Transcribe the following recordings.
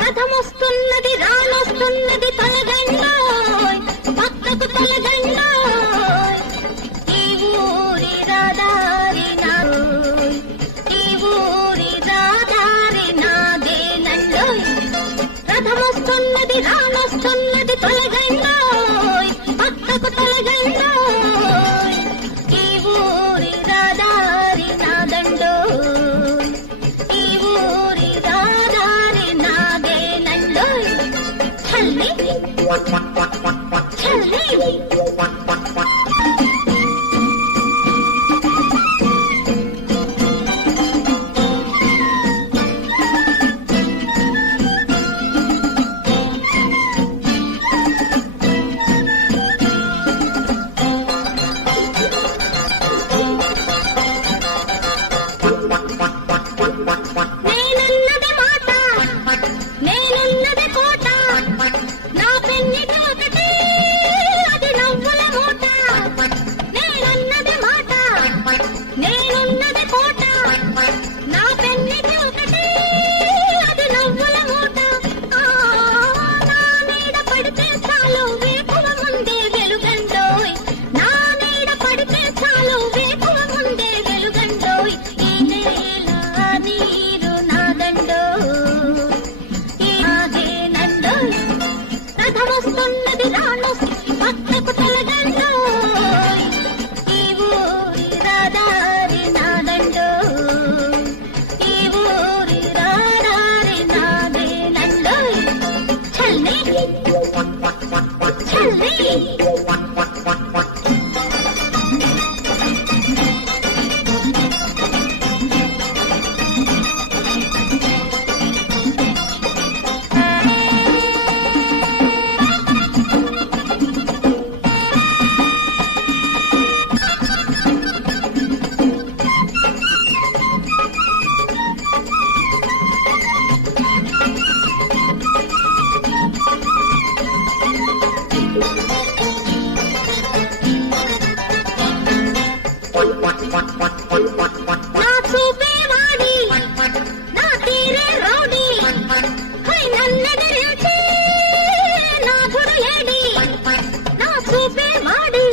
రథమొస్తున్నది రానొస్తున్నది తొలగండోయ్ పక్కకు తొలగండోయ్ ఈ ఊరి రాదారి నాదోయ్ ఈ ఊరి రాదారి నాదేనండోయ్ రథమొస్తున్నది రానొస్తున్నది తొలగండోయ్ పక్కకు తొలగండోయ్ ఈ ఊరి రాదారి నాదండోయ్ ఈ ఊరి రాదారి నాదేనండోయ్ చల్లి చల్లి నేనున్నది మాట నేనున్నది కోట నా పెన్నిటి ఒకటి అది నవ్వుల మూట నేనున్నది మాట నేనున్నది కోట నా పెన్నిటి ఒకటి అది నవ్వుల మూట నా నీడ పడితే చాలు వేకువ ముందే వెలుగండోయ్ నా నీడ పడితే చాలు వేకువ ముందే వెలుగండోయ్ ఈ నేల నీరు నాదండోయ్ ఈ నాదేనండోయ్ రథమొస్తున్నది రానొస్తున్నది పక్కకు తొలగండోయ్ ఈ ఊరి రాదారి నాదండోయ్ ఈ ఊరి రాదారి నాదేనండోయ్ చల్లి చల్లి నా చూపే వాడి నా తీరే రౌడీ హై నన్నెదిరించి నాథుడు ఏడి నా చూపే వాడి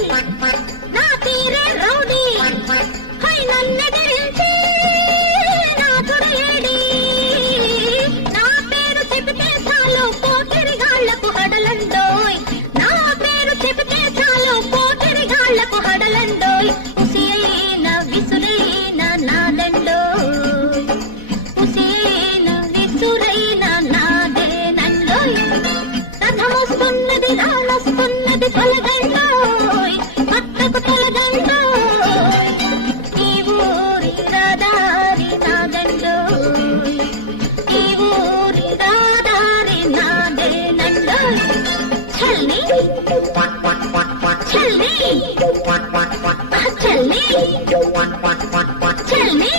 నా తీరే రౌడీ హై నన్నెదిరించి నాథుడు ఏడి నా పేరు చెబితే చాలు పోకిరిగాళ్లకు హడలండోయ్ నా పేరు చెబితే చాలు పోకిరిగాళ్లకు హడలండోయ్ ఉసియైన విసురైన నాదండోయ్ ఉసియైన విసురైన నాదేనండోయ్ రథమొస్తున్నది రానొస్తున్నది తొలగండోయ్ పక్కకు తొలగండోయ్ ఈ ఊరి రాదారి నాదండోయ్ ఈ ఊరి రాదారి నాదేనండోయ్ చల్లి చల్లి చల్లి చల్లి